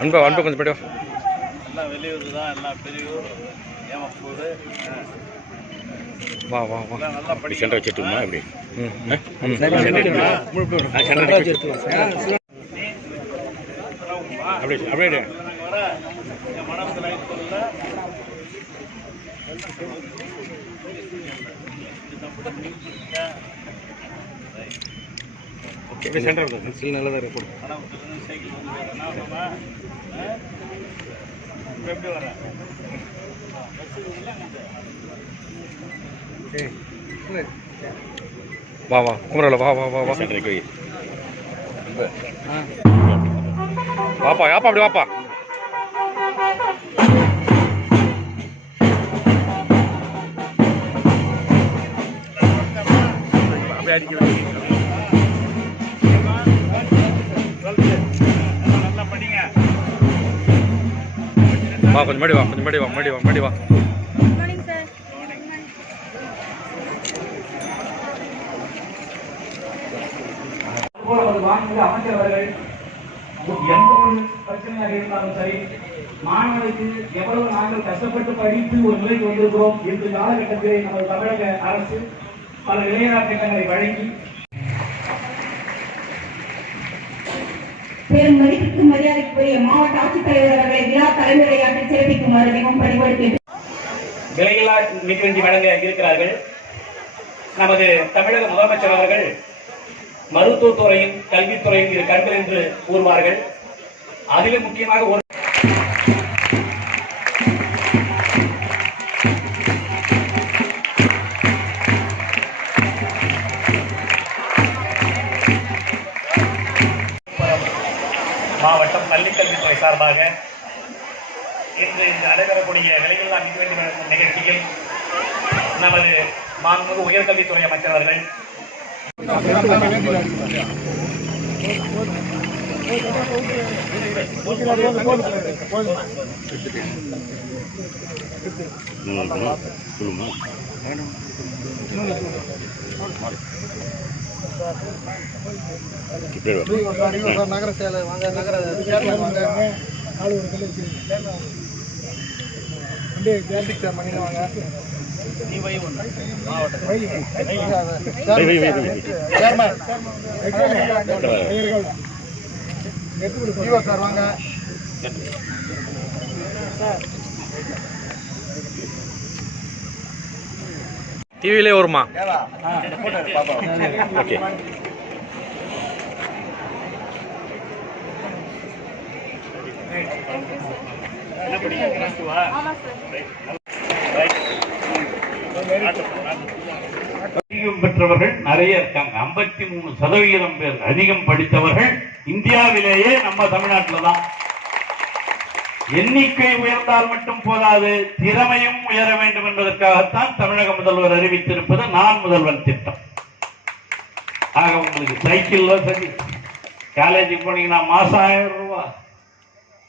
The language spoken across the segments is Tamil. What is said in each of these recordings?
அன்பா அன்பா கொஞ்சம் போய்ட்டு வா. எல்லாம் வெளியூர் தான் எல்லாம் பெரியூர் ஏமப்பூர் வா வா வா. படிக்க சென்டர் வச்சுட்டுமா இப்படி? அப்படியே அப்படியே அப்படியே சென்டர் சில நல்லதாக இப்போ வரேன் வா வா குமரல வா வா வா வை. வாப்பா யாப்பா அப்படி வாப்பா. அப்படியே அடிக்க வா கொஞ்சம் மடி வா கொஞ்சம் மடி வா மடி வா மடி வா. எந்த ஒரு பிரச்சனையாக இருந்தாலும் சரி மாணவனுக்கு எவ்வளவு நாங்கள் கஷ்டப்பட்டு படித்து ஒரு நிலைக்கு வந்திருக்கிறோம் என்று காலகட்டத்தில் நமது தமிழக அரசு பல இளைஞர் திட்டங்களை வழங்கி பெரும் மதிப்புக்கு மரியாதைக்குரிய மாவட்ட ஆட்சித்தலைவர் அவர்களை விழா தலைமுறையாற்றி சிறப்பிக்குமாறு மிகவும் பணிவோடு விலையில்லா மிதிவண்டி வழங்க இருக்கிறார்கள். நமது தமிழக முதலமைச்சர் அவர்கள் மருத்துவத்துறையும் கல்வித்துறையும் இரு கண்கள் என்று கூறுவார்கள் அதிலும் முக்கியமாக ஒரு மாவட்டம் பள்ளிக்கல்வித்துறை சார்பாக இன்று இங்கு நடைபெறக்கூடிய விலையில்லா மிதிவண்டி நிகழ்ச்சியில் நமது மாண்புமிகு உயர்கல்வித்துறை அமைச்சர் அவர்கள். நகர செயலர் வாங்க நகர சேர்மன் வாங்க ஆளுநர்கள் அப்படியே கேண்டிக் சேர்மன் வாங்க. சேர்மன் ஜீவா சார் வாங்க. டிவிலே வருமா? ஓகே. என்ன படிங்க கிளாஸ் பெற்றவர்கள் நிறைய இருக்காங்க. ஐம்பத்தி மூணு சதவிகிதம் பேர் அதிகம் படித்தவர்கள் இந்தியாவிலேயே நம்ம தமிழ்நாட்டில் தான். எண்ணிக்கை உயர்ந்தால் மட்டும் போதாது திறமையும் உயர வேண்டும் என்பதற்காகத்தான் தமிழக முதல்வர் அறிவித்திருப்பது நான் முதல்வன் திட்டம். ஆக உங்களுக்கு சைக்கிள் வசதி காலேஜுக்கு போனீங்கன்னா மாசம் ஆயிரம் ரூபா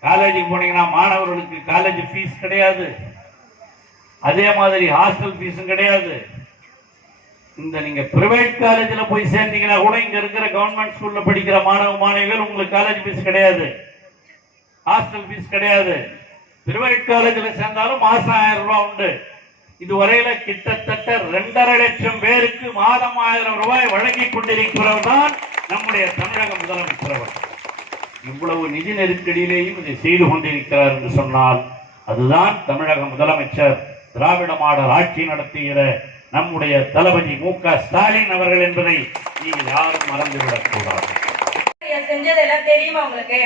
காலேஜுக்கு போனீங்கன்னா மாணவர்களுக்கு காலேஜ் ஃபீஸ் கிடையாது. அதே மாதிரி ஹாஸ்டல் ஃபீஸும் கிடையாது. இந்த நீங்க பிரைவேட் காலேஜில் போய் சேர்ந்தீங்கன்னா கூட இங்க இருக்கிற கவர்மெண்ட் ஸ்கூல்ல படிக்கிற மாணவ மாணவிகள் உங்களுக்கு காலேஜ் ஃபீஸ் கிடையாது. ஹாஸ்டல் ஃபீஸ் கிடையாது. பிரைவேட் காலேஜில் சேர்ந்தாலும் மாசம் ஆயிரம் ரூபாய் உண்டு. இதுவரையில கிட்டத்தட்ட ரெண்டரை லட்சம் பேருக்கு மாதம் ஆயிரம் ரூபாய் வழங்கி கொண்டிருக்கிறவர் தான் நம்முடைய தமிழக முதலமைச்சர் அவர்கள் இவ்வளவு நிதி நெருக்கடியிலேயும் இதை செய்து கொண்டிருக்கிறார் என்று சொன்னால் அதுதான் தமிழக முதலமைச்சர் திராவிட மாடல் ஆட்சி நடத்துகிற நம்முடைய தளபதி மு க ஸ்டாலின் அவர்கள் என்பதை நீங்கள் யாரும் மறந்துவிடக் கூடாது செஞ்சதெல்லாம் தெரியுமா உங்களுக்கு?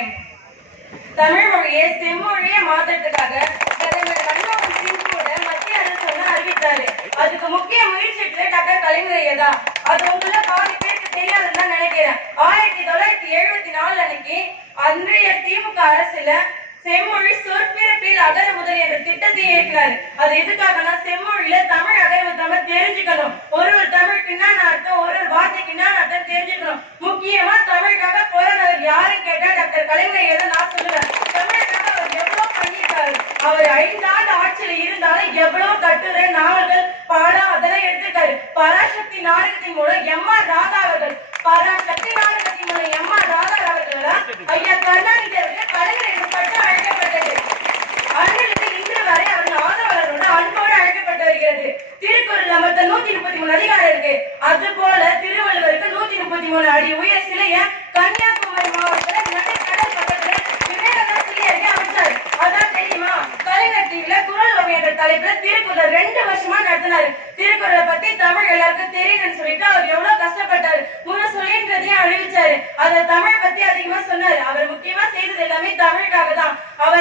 தமிழ் மொழியை செம்மொழியை மாத்துறதுக்காக பிரதமர் மன்மோகன் சிங் கூட மத்திய அரசு வந்து அறிவித்தாரு. அதுக்கு முக்கிய முயற்சி டாக்டர் கலைஞர் தான். அது உங்கள பாதி பேருக்கு தெரியாதுன்னு தான் நினைக்கிறேன். ஆயிரத்தி தொள்ளாயிரத்தி எழுபத்தி நாலு அன்னைக்கு அன்றைய திமுக அரசுல செம்மொழி சொற்பிறப்பில் அகர முதல் என்ற திட்டத்தை இயக்கினார் அது எதுக்காகனா செம்மொழியில தமிழ் அகர தமிழ் தெரிஞ்சுக்கணும். ஒரு ஒரு தமிழுக்கு என்னென்ன அர்த்தம் ஒரு ஒரு வார்த்தைக்கு என்னென்ன அர்த்தம் தெரிஞ்சுக்கணும். முக்கியமா தமிழுக்காக போராடினவர் யாருன்னு கேட்டா டாக்டர் கலைஞர் ஐயா தான் நான் சொல்லுவேன் தமிழுக்காக அவர் எவ்வளவு பண்ணியிருக்காரு? அவர் ஐந்தாண்டு ஆட்சியில இருந்தாலும் எவ்வளவு கட்டுரை நாவல்கள் பாடம் அதெல்லாம் எடுத்திருக்காரு. பராசக்தி நாடகத்தின் மூலம் எம் ஆர் ராதா அவர்கள் பரா நாடகத்தின் மூலம் எம் ஆர் ராதா அவர்கள் ஐயா கருணாநிதி அவர்கள் கலைஞர் என்று பட்ட இருக்கு அது போல திருவள்ளுவருக்கு நூத்தி முப்பத்தி மூணு அடி உயர் சிலைய கன்னியாகுமரி மாவட்டத்துல நடுக்கடல் பக்கத்துல விவேகானந்தர் சிலை அருகே அமைச்சாரு. அதான் தெரியுமா? கலைஞர் டிவில குரல் ஓவியம் என்ற தலைப்புல திருக்குறள் ரெண்டு வருஷமா நடத்தினாரு. திருக்குறளை பத்தி தமிழ் எல்லாருக்கும் தெரியணும்னு சொல்லிட்டு அவர் எவ்வளவு கஷ்டப்பட்டாரு. முழு சொல்லின்றதையும் அறிவிச்சாரு. அதை தமிழ் பத்தி அதிகமா சொன்னாரு. அவர் முக்கியமா செய்தது எல்லாமே தமிழுக்காக தான் அவர்